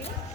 রাখি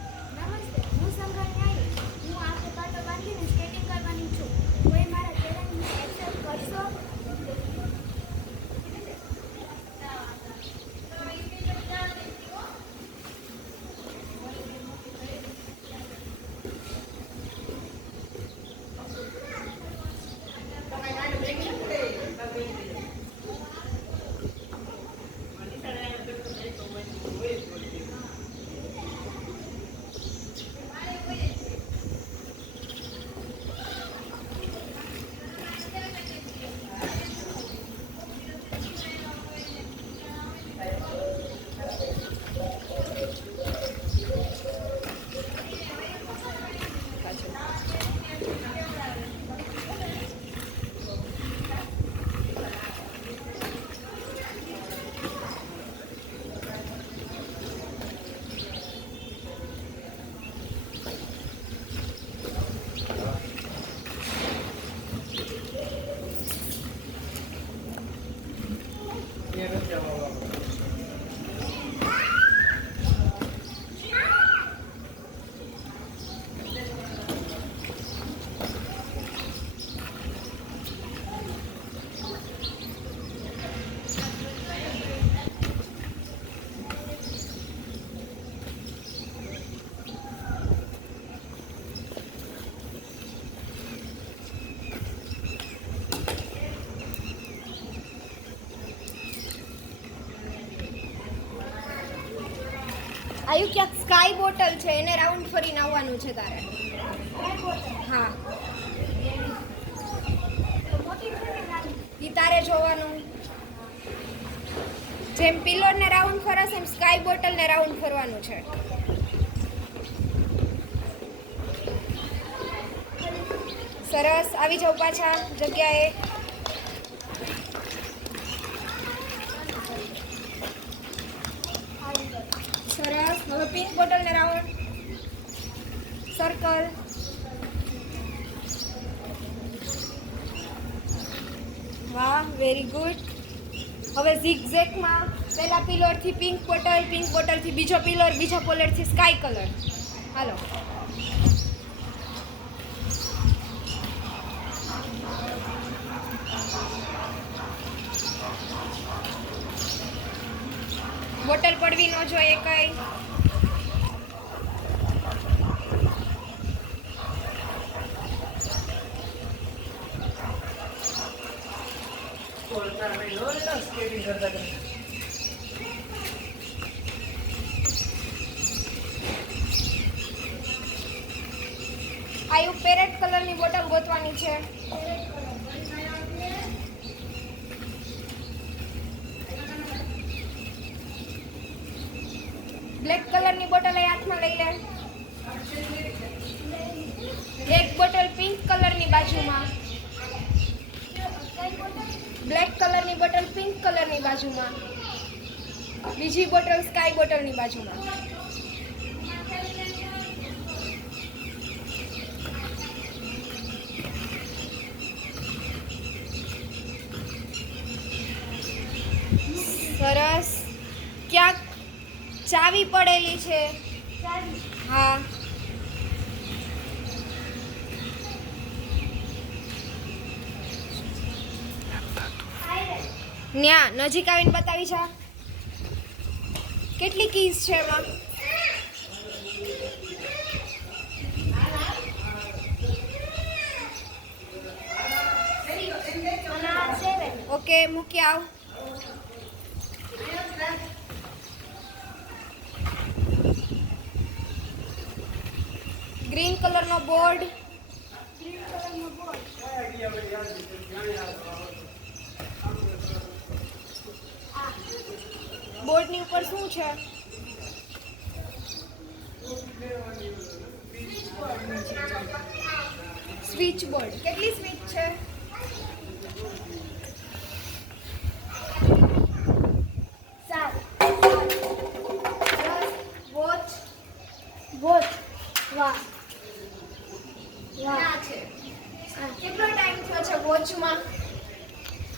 આયુ ક્યાંક સ્કાય બોટલ છે, એને રાઉન્ડ ફરીને આવવાનું છે તારે. હા. ઈ તારે જોવાનું. જેમ પિલોરને રાઉન્ડ ફરસ એમ સ્કાય બોટલને રાઉન્ડ ફરવાનું છે. સરસ. આવી જાઓ પાછા જગ્યાએ સરસ હવે પિંક બોટલને રાઉન્ડ વાહ વેરી ગુડ હવે ઝિગઝેગમાં પહેલા પિલરથી પિંક બોટલ પિંક બોટલથી બીજો પિલર બીજા પોલરથી સ્કાય કલર હાલો. બોટલ પડવી ન જોઈએ કઈ. આયુ પેરેટ કલરની બોટલ ગોતવાની છે. બ્લેક કલરની બોટલ એ હાથમાં લઈ લે એક બોટલ પિંક કલરની બાજુમાં બ્લેક કલરની બોટલ પિંક કલરની બાજુમાં. બીજી બોટલ સ્કાય બોટલની બાજુમાં. સરસ. ક્યાંક ચાવી પડેલી છે. હા. ન્યા, નજીક આવીને બતાવી જા. કેટલી કીઝ છે એમાં? ઓકે, મૂકી આવ. ગ્રીન કલરનો બોર્ડ ગ્રીન કલરનો બોર્ડ. બોર્ડની ઉપર શું છે? સ્વિચ બોર્ડ કેટલી સ્વિચ છે? સાત વોચ. વોચ. વાહ. વાહ. ના છે. કેટલો ટાઈમ થયો છે વોચમાં?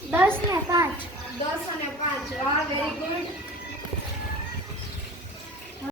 દસ ને પાંચ. દસ અને પાંચ. વાહ વેરી ગુડ